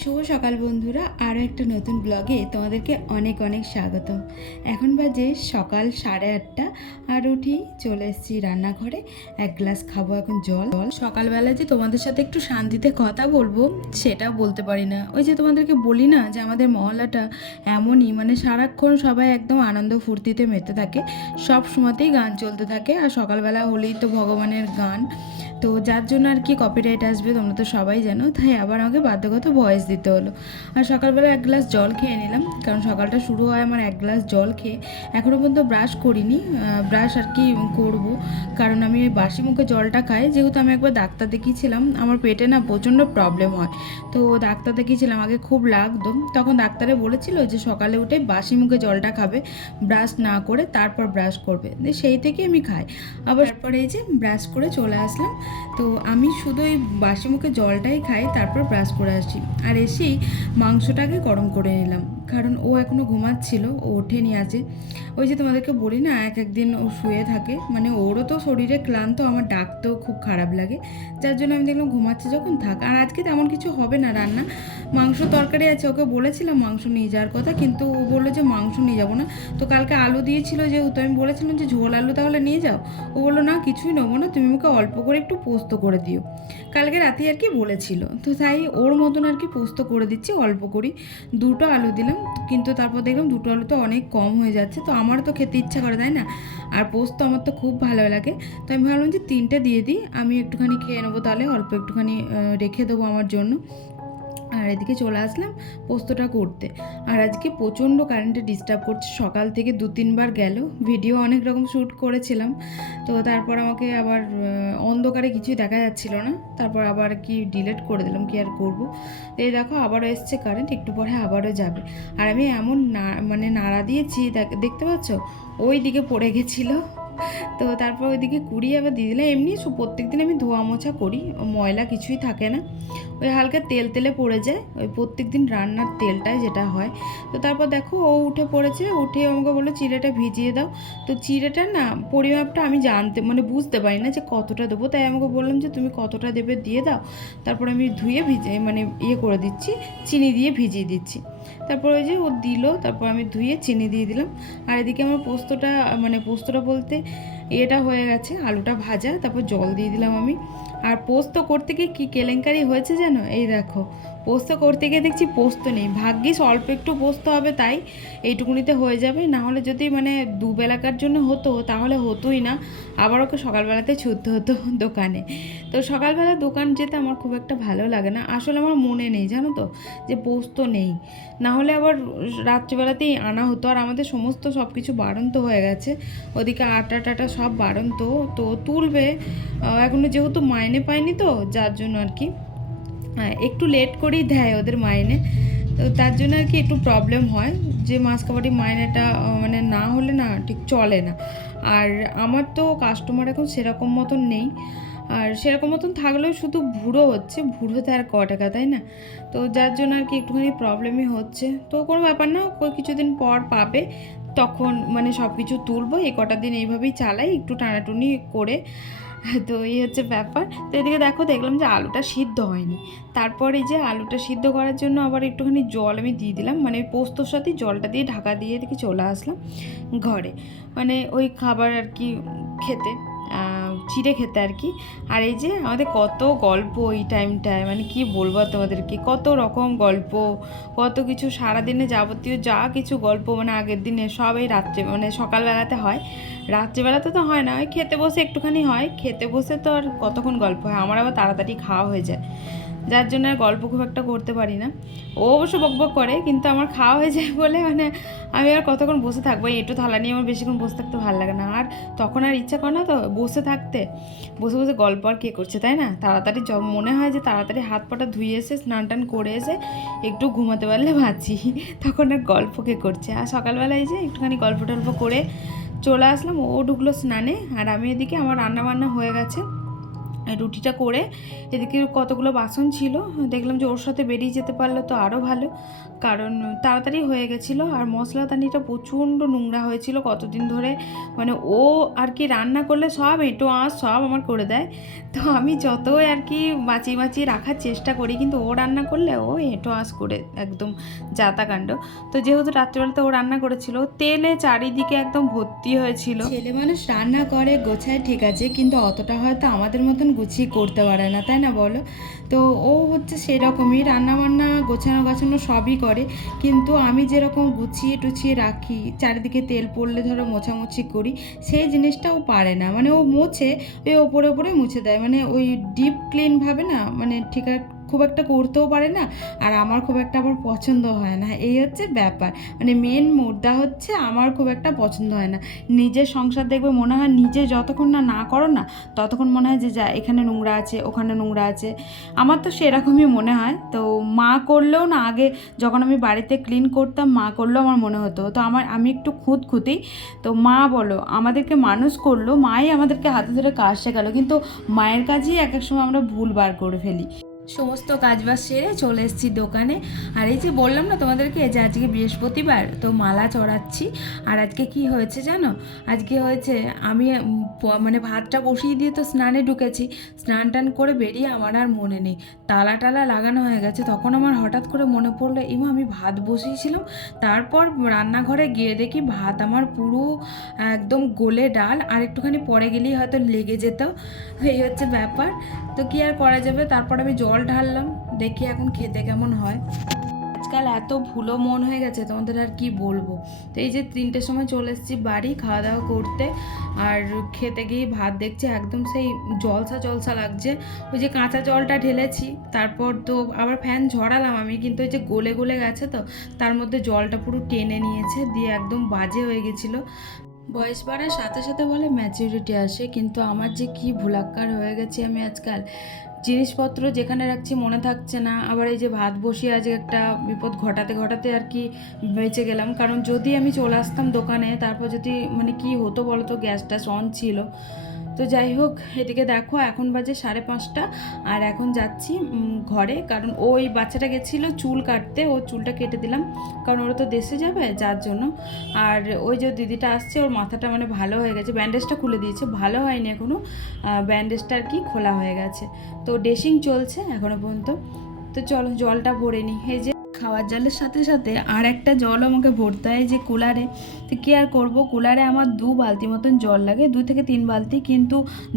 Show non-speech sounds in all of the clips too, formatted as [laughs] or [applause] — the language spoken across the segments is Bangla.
শুভ সকাল বন্ধুরা, আরও একটা নতুন ব্লগে তোমাদেরকে অনেক অনেক স্বাগতম। এখন বাজে সকাল সাড়ে আটটা আর উঠি চলে এসেছি রান্নাঘরে, এক গ্লাস খাব এখন জল। সকালবেলা যে তোমাদের সাথে একটু শান্তিতে কথা বলব, সেটা বলতে পারি না। ওই যে তোমাদেরকে বলি না যে আমাদের মহলাটা এমনই মানে সারাক্ষণ সবাই একদম আনন্দ ফুর্তিতে মেতে থাকে, সব সময়তেই গান চলতে থাকে, আর সকালবেলা হলেই তো ভগবানের গান। তো যার জন্য আর কি কপিরাইট আসবে তোমরা তো সবাই জানো, তাই আবার আমাকে বাধ্যগত ভয়েস দিতে হলো। আর সকালবেলা এক গ্লাস জল খেয়ে নিলাম, কারণ সকালটা শুরু হয় আমার এক গ্লাস জল খেয়ে। এখনও পর্যন্ত ব্রাশ করিনি ব্রাশ আর কি করব, কারণ আমি ওই বাসি মুখে জলটা খাই। যেহেতু আমি একবার ডাক্তার দেখিয়েছিলাম, আমার পেটে না প্রচণ্ড প্রবলেম হয়। তো ডাক্তার দেখিয়েছিলাম, আগে খুব লাগতো। তখন ডাক্তারে বলেছিল যে সকালে উঠে বাসি মুখে জলটা খাবে ব্রাশ না করে তারপর ব্রাশ করবে। সেই থেকে আমি খাই। আবার তারপরে এই যে ব্রাশ করে চলে আসলাম। তো আমি শুধু ওই বাসি মুখে জলটাই খাই, তারপর ব্রাশ করে আসি আর এসেই মাংসটাকে গরম করে নিলাম। কারণ ও এখনও ঘুমাচ্ছিল, ও ওঠেনি আছে ওই যে তোমাদেরকে বলি না, এক একদিন ও শুয়ে থাকে। মানে ওরও তো শরীরে ক্লান্ত, আমার ডাকতেও খুব খারাপ লাগে। যার জন্য আমি দেখলাম ঘুমাচ্ছে যখন থাক। আর আজকে তেমন কিছু হবে না রান্না। মাংস তরকারি আছে, ওকে বলেছিলাম মাংস নিয়ে যাওয়ার কথা, কিন্তু ও বলল যে মাংস নিয়ে যাব না। তো কালকে আলু দিয়েছিল যেহেতু, আমি বলেছিলাম যে ঝোল আলু তাহলে নিয়ে যাও। ও বলল, না, কিছুই নেব না, তুমি আমাকে অল্প করে একটু পোস্ত করে দিও। কালকে রাতে আর কি বলেছিল। তো তাই ওর মতন আর কি পোস্ত করে দিচ্ছি, অল্প করি দুটো আলু দিলাম কিন্তু তারপর দেখলাম দুটো আলু তো অনেক কম হয়ে যাচ্ছে, তো আমার তো খেতে ইচ্ছা করে, তাই না? আর পোস্ত আমার তো খুব ভালো লাগে, তো আমি ভাবলাম যে তিনটে দিয়ে দিই, আমি একটুখানি খেয়ে নেব তাহলে, অল্প একটুখানি রেখে দেবো আমার জন্য। আর এদিকে চলে আসলাম পোস্তটা করতে। আর আজকে প্রচণ্ড কারেন্টে ডিস্টার্ব করছে। সকাল থেকে দু তিনবার গেল। ভিডিও অনেক রকম শ্যুট করেছিলাম। তো তারপর আমাকে আবার অন্ধকারে কিছুই দেখা যাচ্ছিল না। তারপর আবার কি ডিলেট করে দিলাম, কি আর করব? এই দেখো, আবারও এসছে কারেন্ট একটু পরে আবারও যাবে। আর আমি এমন না মানে নাড়া দিয়েছি, দেখ- দেখতে পাচ্ছ? ওই দিকে পড়ে গেছিল। তো তারপর ওইদিকে কুড়িয়ে আবার দিয়ে দিলাম এমনি প্রত্যেক দিন আমি ধোয়া মোছা করি, ময়লা কিছুই থাকে না। ওই হালকা তেল তেলে পড়ে যায়, ওই প্রত্যেক দিন রান্নার তেলটাই যেটা হয়। তো তারপর দেখো ও উঠে পড়েছে, উঠে আমাকে বলল, চিড়েটা ভিজিয়ে দাও। তো চিড়েটা না পরিমাপটা আমি জানতে মানে বুঝতে পারি না যে কতটা দেবো। তাই আমাকে বললাম যে, তুমি কতটা দেবে, দিয়ে দাও। তারপর আমি ধুয়ে ভিজে মানে ইয়ে করে দিচ্ছি, চিনি দিয়ে ভিজিয়ে দিচ্ছি। তারপর ওই যে ও দিল, তারপর আমি ধুয়ে চিনি দিয়ে দিলাম। আর এদিকে আমার পোস্তটা মানে পোস্তটা বলতে এটা হয়ে গেছে, আলুটা ভাজা, তারপর জল দিয়ে দিলাম আমি। আর পোস্ত করতে গিয়ে কী কেলেঙ্কারি হয়েছে যেন? এই দেখো পোস্ত করতে গিয়ে দেখছি পোস্ত নেই। ভাগ্যিস অল্প একটু পোস্ত হবে তাই এইটুকুনিতে হয়ে যাবে। না হলে যদি মানে দুবেলাকার জন্য হতো তাহলে হতোই না। আবার ওকে সকালবেলাতে ছুটতে হতো দোকানে। তো সকালবেলা দোকান যেতে আমার খুব একটা ভালো লাগে না। আসলে আমার মনে নেই জানো তো যে পোস্ত নেই। না হলে আবার রাত্রিবেলাতেই আনা হতো। আর আমাদের সমস্ত সব কিছু বাড়ন্ত হয়ে গেছে। ওদিকে আটা টাটা সব বাড়ন্ত। তো তুলবে। আহ, এখনও যেহেতু মাইনে পায়নি তো, যার জন্য আর কি। হ্যাঁ একটু লেট করেই দেয় ওদের মাইনে। তো তার জন্য আর কি একটু প্রবলেম হয় যে মাস কাবাডি মাইনেটা মানে না হলে না ঠিক চলে না। আর আমার তো কাস্টমার এখন সেরকম মতন নেই। আর সেরকম মতন থাকলেও শুধু ভুড়ো হচ্ছে ভুড়োতে আর ক টাকা, তাই না? তো যার জন্য আর কি একটুখানি প্রবলেমই হচ্ছে। তো কোনো ব্যাপার না ওই কিছুদিন পর পাবে। তখন মানে সব কিছু তুলবো, এই কটা দিন এইভাবেই চালাই, একটু টানাটুনি করে। তো এই হচ্ছে ব্যাপার। তো এদিকে দেখো, দেখলাম যে আলুটা সিদ্ধ হয়নি। তারপরে যে আলুটা সিদ্ধ করার জন্য আবার একটুখানি জল আমি দিয়ে দিলাম। মানে ওই পোস্তর সাথে জলটা দিয়ে ঢাকা দিয়ে এদিকে চলে আসলাম ঘরে। মানে ওই খাবার আর কি খেতে। চিড়ে খেতে আর কি। আর এই যে আমাদের কত গল্প এই টাইমটায় মানে কি বলব তোমাদেরকে? কত রকম গল্প, কত কিছু সারাদিনে যাবতীয় যা কিছু গল্প মানে আগের দিনে সব এই রাত্রে মানে সকালবেলাতে হয়। রাত্রিবেলাতে তো হয় না, ওই খেতে বসে একটুখানি হয়। খেতে বসে তো আর কতক্ষণ গল্প হয়? আমার আবার তাড়াতাড়ি খাওয়া হয়ে যায়। যার জন্য আর গল্প খুব একটা করতে পারি না। ও অবশ্য বকবক করে, কিন্তু আমার খাওয়া হয়ে যায় বলে মানে আমি আর কতক্ষণ বসে থাকব? একটু থালা নিয়ে আমার বেশিক্ষণ বসে থাকতে ভালো লাগে না। আর তখন আর ইচ্ছা করে না তো বসে থাকতে। বসে বসে গল্প আর কে করছে, তাই না? তাড়াতাড়ি মনে হয় যে তাড়াতাড়ি হাত পাটা ধুয়ে এসে, স্নান টান করে এসে একটু ঘুমাতে পারলে বাঁচি। [laughs] তখন আর গল্প কে করছে? আর সকালবেলায় যে একটুখানি গল্প টল্প করে চলে আসলাম। ও ঢুকলো স্নানে, আর আমি এদিকে আমার রান্না বান্না হয়ে গেছে। রুটিটা করে এদিকে কতগুলো বাসন ছিল, দেখলাম যে ওর সাথে বেরিয়ে যেতে পারল তো আরও ভালো। কারণ তাড়াতাড়ি হয়ে গেছিল আর মশলাদানিটা প্রচণ্ড নোংরা হয়েছিল কতদিন ধরে। মানে ও আর কি রান্না করলে সব এঁটো আঁশ সব আমার করে দেয়। তো আমি যতই আর কি বাঁচিয়ে বাঁচিয়ে রাখার চেষ্টা করি, কিন্তু ও রান্না করলে ও এঁটো আঁশ করে একদম যাতাকাণ্ড। তো যেহেতু রাত্রিবেলাতে ও রান্না করেছিল, তেলে চারিদিকে একদম ভর্তি হয়েছিল। ছেলে মানুষ রান্না করে, গোছায় ঠিক আছে, কিন্তু অতটা হয়তো আমাদের মতন গুছিয়ে করতে পারে না, তাই না বলো? তো ও হচ্ছে সেরকমই রান্না বান্না গোছানো গাছানো সবই করে, কিন্তু আমি যেরকম গুছিয়ে টুছিয়ে রাখি, চারিদিকে তেল পড়লে ধরো মোছামুছি করি, সেই জিনিসটা ও পারে না। মানে ও মোছে, ওই ওপরে ওপরে মুছে দেয়। মানে ওই ডিপ ক্লিনভাবে না মানে ঠিক খুব একটা করতেও পারে না, আর আমার খুব একটা আবার পছন্দ হয় না। এই হচ্ছে ব্যাপার। মানে মেন মুদ্রা হচ্ছে আমার খুব একটা পছন্দ হয় না। নিজের সংসার দেখবে মনে হয় নিজে যতক্ষণ না না করো না, ততক্ষণ মনে হয় যে, যা, এখানে নোংরা আছে, ওখানে নোংরা আছে। আমার তো সেরকমই মনে হয়। তো মা করলেও না, আগে যখন আমি বাড়িতে ক্লিন করতাম, মা করলেও আমার মনে হতো। তো আমার, আমি একটু খুঁত খুঁতেই তো মা বলো, আমাদেরকে মানুষ করল, মাই আমাদেরকে হাতে ধরে কাজ শেখালো কিন্তু মায়ের কাজই এক এক সময় আমরা ভুল বার করে ফেলি। সমস্ত কাজবাজ সেরে চলে এসেছি দোকানে। আর এই যে বললাম না তোমাদেরকে যে আজকে বৃহস্পতিবার, তো মালা চড়াচ্ছি। আর আজকে কি হয়েছে জানো? আজকে হয়েছে, আমি মানে ভাতটা বসিয়ে দিয়ে তো স্নানে ঢুকেছি। স্নান টান করে বেরিয়ে আমার আর মনে নেই। তালা টালা লাগানো হয়ে গেছে। তখন আমার হঠাৎ করে মনে পড়ল, ইমা, আমি ভাত বসিয়েছিলাম। তারপর রান্নাঘরে গিয়ে দেখি ভাত আমার পুরো, একদম গোলে ডাল। আর একটুখানি পরে গেলেই হয়তো লেগে যেত। এই হচ্ছে ব্যাপার। তো কি আর করা যাবে? তারপর আমি জল ঢাললাম, দেখি এখন খেতে কেমন হয়। আজকাল এত ভুলো মন হয়ে গেছে, তোমাদের আর কি বলব? তো এই যে তিনটের সময় চলে এসেছি বাড়ি খাওয়া দাওয়া করতে, আর খেতে গিয়ে ভাত দেখছি, একদম সেই জলসা জলসা লাগছে। ওই যে কাঁচা জলটা ঢেলেছি, তারপর তো আবার ফ্যান ঝরালাম আমি, কিন্তু ওই যে গলে গলে গেছে তো, তার মধ্যে জলটা পুরো টেনে নিয়েছে, দিয়ে একদম বাজে হয়ে গেছিল। বয়স বাড়ার সাথে সাথে বলে ম্যাচিউরিটি আসে, কিন্তু আমার যে কি ভুলাক্কার হয়ে গেছে আমি আজকাল। জিনিসপত্র যেখানে রাখছি মনে থাকছে না, আবার এই যে ভাত বসিয়ে আজ একটা বিপদ ঘটাতে ঘটাতে আর কি বেঁচে গেলাম। কারণ যদি আমি চলে আসতাম দোকানে, তারপর যদি মানে কি হতো বলতো, গ্যাস ট্যাস অন ছিল। তো যাই হোক, এদিকে দেখো এখন বাজে সাড়ে পাঁচটা আর এখন যাচ্ছি ঘরে। কারণ ওই বাচ্চাটা গেছিল চুল কাটতে, ও চুলটা কেটে দিলাম। কারণ ওরা তো দেশে যাবে যার জন্য। আর ওই যে দিদিটা আসছে, ওর মাথাটা মানে ভালো হয়ে গেছে। ব্যান্ডেজটা খুলে দিয়েছে, ভালো হয়নি এখনও ব্যান্ডেজটা আর কি খোলা হয়ে গেছে। তো ড্রেসিং চলছে এখনও পর্যন্ত। তো চলো, জলটা ভরে নিই। এই যে খাওয়ার জলের সাথে সাথে আর একটা জল আমাকে ভরতে হয় যে কুলারে। তো কী আর করব? কুলারে আমার দু বালতি মতন জল লাগে দু থেকে তিন বালতি। কিন্তু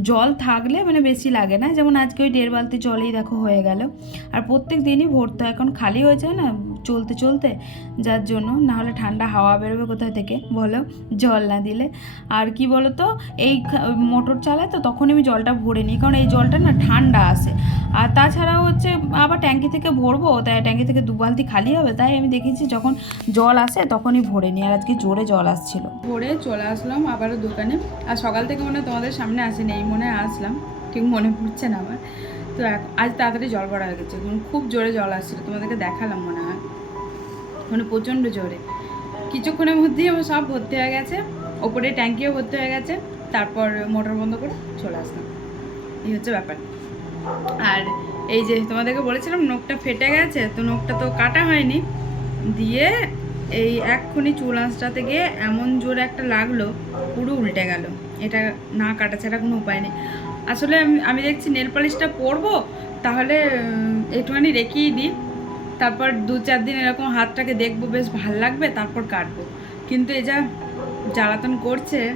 জল থাকলে মানে বেশি লাগে না। যেমন আজকে ওই দেড় বালতি জলেই দেখো হয়ে গেল। আর প্রত্যেক দিনই ভরতে হয় এখন খালি হয়ে যায় না, চলতে চলতে। যার জন্য না হলে ঠান্ডা হাওয়া বেরোবে কোথায় থেকে? বলো, জল না দিলে। আর কি বলো তো এই মোটর চালায় তো তখন আমি জলটা ভরে নিই। কারণ এই জলটা না ঠান্ডা আসে। আর তাছাড়াও হচ্ছে আবার ট্যাঙ্কি থেকে ভরবো, তাই ট্যাঙ্কি থেকে দু বালতি খালি হবে, তাই আমি দেখেছি যখন জল আসে তখনই ভরে নিই আর আজকে জোরে জল আসছিল। ভরে চলে আসলাম আবারও দোকানে, আর সকাল থেকে মনে তোমাদের সামনে আসেনি, এই মনে আসলাম, ঠিক মনে পড়ছে না আমার। তো আজ তাড়াতাড়ি জল ভরা হয়ে গেছে খুব জোরে জল আসছিল, তোমাদেরকে দেখালাম মনে হয়। মানে প্রচণ্ড জোরে। কিছুক্ষণের মধ্যেই আমার সব ভর্তি হয়ে গেছে, ওপরে ট্যাঙ্কিও ভর্তি হয়ে গেছে, তারপর মোটর বন্ধ করে চলে আসলাম। এই হচ্ছে ব্যাপার। আর এই যে তোমাদেরকে বলেছিলাম নখটা ফেটে গেছে, তো নখটা তো কাটা হয়নি। দিয়ে এই এক্ষুনি চুল আঁচটাতে গিয়ে এমন জোরে একটা লাগল, পুরো উল্টে গেল। এটা না কাটা ছাড়া কোনো উপায় নেই। আসলে আমি- দেখছি নেল পালিশটা পরবো, তাহলে একটুখানি রেখেই দিই। তারপর দু চার দিন এরকম হাতটাকে দেখব, বেশ ভালো লাগবে, তারপর কাটবো। কিন্তু এ যা জ্বালাতন করছে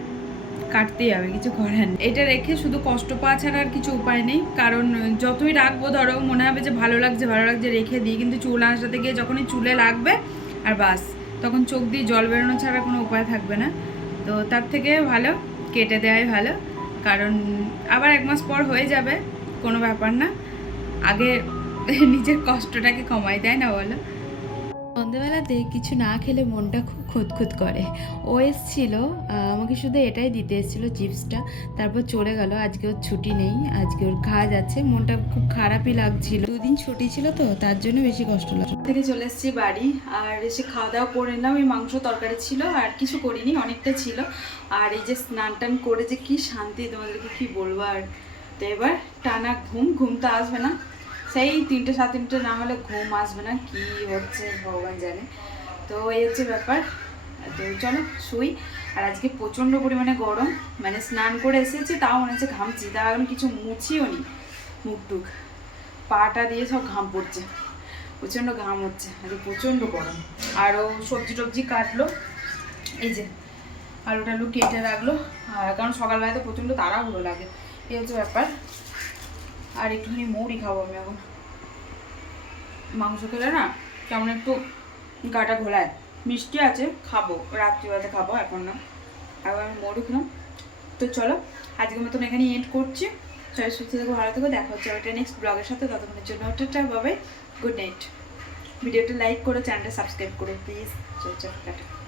কাটতেই হবে, কিছু করার নেই। এটা রেখে শুধু কষ্ট পাওয়া ছাড়া আর কিছু উপায় নেই। কারণ যতই রাখব, ধরো, মনে হবে যে ভালো লাগছে ভালো লাগছে, রেখে দিই। কিন্তু চুল আঁচড়াতে গিয়ে যখনই চুলে লাগবে, আর বাস, তখন চোখ দিয়ে জল বেরোনো ছাড়া কোনো উপায় থাকবে না। তো তার থেকে ভালো, কেটে দেওয়াই ভালো। কারণ, আবার এক মাস পর হয়ে যাবে, কোনো ব্যাপার না। আগে [laughs] নিজের কষ্টটাকে কমাই দেয় না বলো? সন্ধেবেলাতে কিছু না খেলে মনটা খুব খুঁতখুত করে। ও এসছিল আমাকে শুধু এটাই দিতে এসেছিল, চিপসটা। তারপর চলে গেল, আজকে ওর ছুটি নেই, আজকে ওর কাজ আছে, মনটা খুব খারাপই লাগছিল। দুদিন ছুটি ছিল তো, তার জন্য বেশি কষ্ট লাগছে থেকে চলে এসেছি বাড়ি, আর এসে খাওয়া দাওয়া করে নিলাম, এই মাংস তরকারি ছিল, আর কিছু করিনি, অনেকটা ছিল। আর এই যে স্নান টান করে যে কি শান্তি, তোমাদেরকে কি বলব? আর তো এবার টানা ঘুম ঘুম তো আসবে না। সেই তিনটে সাড়ে তিনটে না হলে ঘুম আসবে না, কি হচ্ছে ভগবান জানে। তো এই হচ্ছে ব্যাপার। তো চলো শুই। আর আজকে প্রচণ্ড পরিমাণে গরম মানে স্নান করে এসেছি, তাও মনে হচ্ছে ঘামছি তাও এখন, কিছু মুছিও নি। মুখ টুক পাটা দিয়ে সব ঘাম পড়ছে। প্রচণ্ড ঘাম হচ্ছে, আজকে প্রচণ্ড গরম। আরও সবজি টবজি কাটলো, এই যে আলু টালু কেটে রাখল। আর কারণ সকালবেলা তো প্রচণ্ড তাড়াহুড়ো লাগে। এই হচ্ছে ব্যাপার। আর একটুখানি মুড়ি খাব আমি এখন। মাংস খেলে না কেমন একটু গাটা ঘোলায়। মিষ্টি আছে, খাব। রাত্রিবেলাতে খাব, এখন না। এখন আমি মুড়ি খেলাম। তো চলো, আজকের মতন এখানে এন্ড করছি। সবাই সুস্থ থেকে, ভালো থেকো। দেখা হচ্ছে ওইটা নেক্সট ব্লগের সাথে। ততক্ষণের জন্য ওটা বাবাই গুড নাইট ভিডিওটা লাইক করো চ্যানেলটা সাবস্ক্রাইব করো প্লিজ চল চল, টাটা।